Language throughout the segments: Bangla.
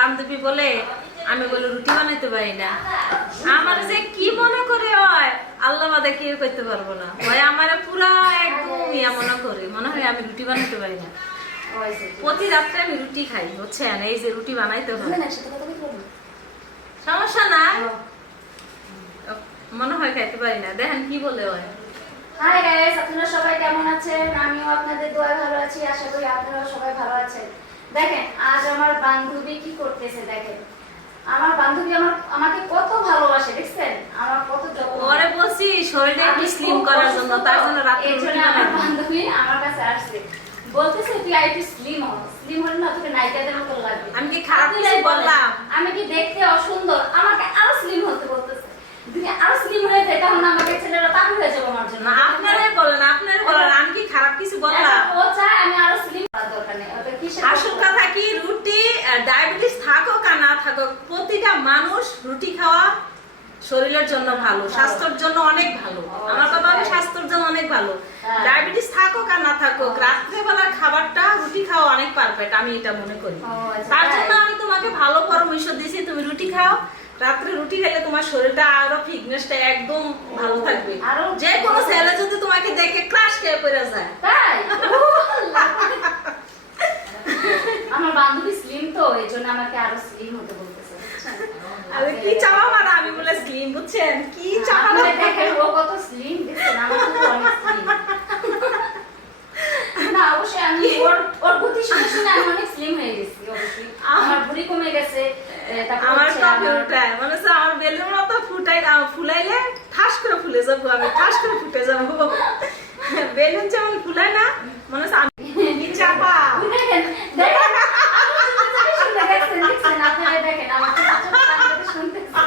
বান্ধবী বলে আমি বলে রুটি বানাইতে পারি না। আমার যে কি মনে করে হয় আল্লাহ বাদে কেউ করতে পারবো না, হয় আমার পুরা একদম ইয়া মনে করে, মনে হয় আমি রুটি বানাইতে পারি না। প্রতি রাত্রে আমি রুটি খাই, বুঝছেন? এই যে রুটি বানাইতে হয়, সমস্যা নাই, মনে হয় খাইতে পারি না। দেখেন কি বলে হয়। হাই গাইস, আপনারা সবাই কেমন আছেন? আমিও আপনাদের দোয়ায় ভালো আছি, আশা করি আপনারাও সবাই ভালো আছেন। দেখেন আজ আমার বান্ধবী কি করতেছে, দেখেন আমার বান্ধবী আমাকে কত ভালোবাসে, দেখছেন আমার কত যত্ন। ওরে বলছি শরীরটা একটু স্লিম করার জন্য, তার জন্য রাতে এই জন্য আমার বান্ধবী আমার কাছে আসছে, বলতেছে তুই একটু স্লিম হ, স্লিম হলে না তোকে নায়িকাদের মতো লাগবে। আমি কি খারাপ কিছু বললাম? আমি কি দেখতে অসুন্দর? আমাকে আরো স্লিম হতে বলতেছে, তুমি আরো স্লিম হয়ে যায়, তখন আমাকে ছেলেরা পাগল হয়ে যাবে আমার জন্য। আপনারাই বলেন, আমি কি খারাপ কিছু বললাম? ও চায় আমি আরো স্লিম হওয়ার দরকার নেই। ওটা কিসের আসল কথা কি, রুটি ডায়াবেটিস থাকুক আর না থাকুক, প্রতিটা মানুষ রুটি খাওয়া শরীরের জন্য ভালো, স্বাস্থ্যের জন্য অনেক ভালো। আমার কথা হলো স্বাস্থ্যের জন্য অনেক ভালো। ডায়াবেটিস থাকুক আর না থাকুক, রাত্রেবেলার খাবারটা রুটি খাওয়া অনেক পারফেক্ট, আমি এটা মনে করি। তার জন্য আমি তোমাকে ভালো পরামর্শ দিয়েছি, তুমি রুটি খাও। রাত্রে রুটি খেলে তোমার শরীরটা আরো ফিটনেসটা একদম ভালো থাকবে। যে কোনো ছেলে যদি তোমাকে দেখে ক্রাশ খেয়ে পড়ে যায়। তাই আমার বান্ধবী স্লিম, তো এই জন্য আমাকে আরো স্লিম হতে বলতেছে। আরে কি চাওয়া মারা, আমি বলে স্লিম, বুঝছেন? কি চাওয়া মানে দেখেন ও কত স্লিম, দেখছেন আমার তো অনেক স্লিম। না অবশ্যই আমি ওর গতি শুনে শুনে আমি অনেক স্লিম হয়ে গেছি। অবশ্যই আমার ভুঁড়ি কমে গেছে। আমার কফি উঠায় মনে হচ্ছে আমার বেলুন মতো ফুলাইলে ঠাস করে ফুলে যাবো, আমি ঠাস করে ফুটে যাবো। বেলুন যেমন ফুলায় না, মনে হচ্ছে আমি চাপা। দেখেন দেখেন শুনে দেখছেন, দেখছেন আপনারা দেখেন আমার শুনতেছে।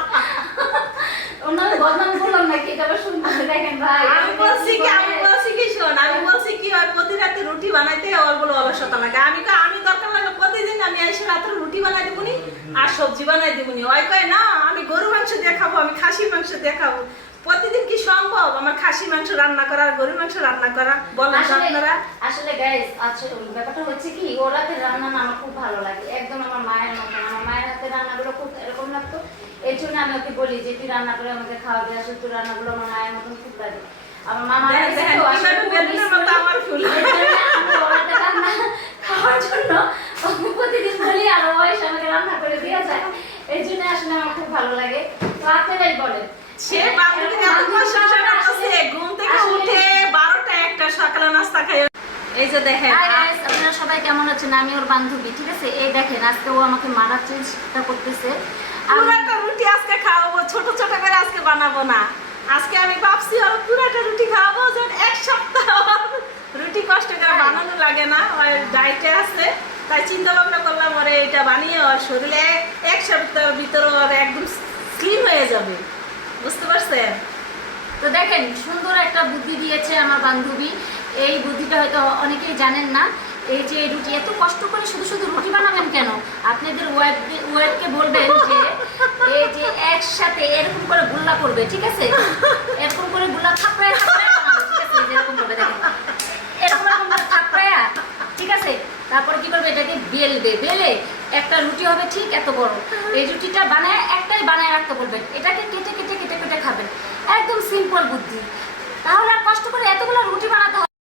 ওনার বদনাম বললাম নাকি, এটা শুনতেছে। দেখেন ভাই আমি বলছি কি শোন, আমি বলছি কি হয় প্রতি রাতে রুটি বানাইতে ওর বলে অলসতা লাগে। আমি দরকার লাগে প্রতিদিন আমি এসে রাত্রে রুটি বানাই দেবনি আর সবজি বানাই দেবনি। ওই কয় না আমি গরু মাংস দিয়ে খাবো, আমি খাসি মাংস দিয়ে খাবো। প্রতিদিন কি সম্ভব আমার খাসি মাংস রান্না করা আর গরু মাংস রান্না করা? বলেন আপনারা। আসলে গাইস আসলে ব্যাপারটা হচ্ছে কি, ওর হাতের রান্না না আমার খুব ভালো লাগে, একদম আমার মায়ের মতো। আমার মায়ের হাতের রান্নাগুলো খুব এরকম লাগতো, এই জন্য আমি ওকে বলি যে তুই রান্না করে আমাকে খাওয়াবি। আসলে তোর রান্নাগুলো আমার মায়ের মতন খুব লাগে। আমার মা মারা গেছে তো, আসলে বেলুনের মতো আমার ফুল। আমি ওর হাতের রান্না খাওয়ার জন্য ওকে প্রতিদিন বলি, আর ও এসে আমাকে রান্না করে দিয়ে যায়। এই জন্য আসলে আমার খুব ভালো লাগে। তো আপনারাই বলেন, সে বান্ধবীকে এত প্রশংসা করছে, ঘুম থেকে উঠে 12টা 1টা সকালে নাস্তা খায়। এই যে দেখেন আপনারা সবাই কেমন আছেন? আমি ওর বান্ধবী, ঠিক আছে? এই দেখেন আজকে ও আমাকে মারার চেষ্টা করতেছে। পুরাটা রুটি আজকে খাওয়াবো, ছোট ছোট করে আজকে বানাবো না। আজকে আমি ভাবছি ওর পুরাটা রুটি খাওয়াবো, যেন এক সপ্তাহ রুটি কষ্ট করে বানানো লাগে না। ওর ডায়েটে আছে, তাই চিন্তা ভাবনা করলাম ওরে এটা বানিয়ে ওর শরীরে এক সপ্তাহের ভিতরে ওর একদম স্লিম হয়ে যাবে, বুঝতে পারছেন? তো দেখেন সুন্দর একটা বুদ্ধি দিয়েছে আমার বান্ধবী। এই বুদ্ধিটা হয়তো অনেকেই জানেন না। এই যে রুটি এত কষ্ট করে শুধু শুধু রুটি বানাবেন কেন? আপনাদের ওয়াইফকে বলবেন যে এই যে একসাথে এরকম করে গুল্লা করবে, ঠিক আছে? এরকম করে গুল্লা থাপড়ায় থাপড়ায় বানাবে, ঠিক আছে? এরকম করবে, দেখেন এরকম এরকম করে থাপড়ায়া, ঠিক আছে? তারপরে কি করবে, এটাকে বেলে একটা রুটি হবে ঠিক এত বড়। এই রুটিটা বানায় একটাই বানায় রাখতে বলবেন, এটাকে কেটে কেটে কেটে কেটে খাবেন। একদম সিম্পল বুদ্ধি, তাহলে আর কষ্ট করে এতগুলো রুটি বানাতে হবে।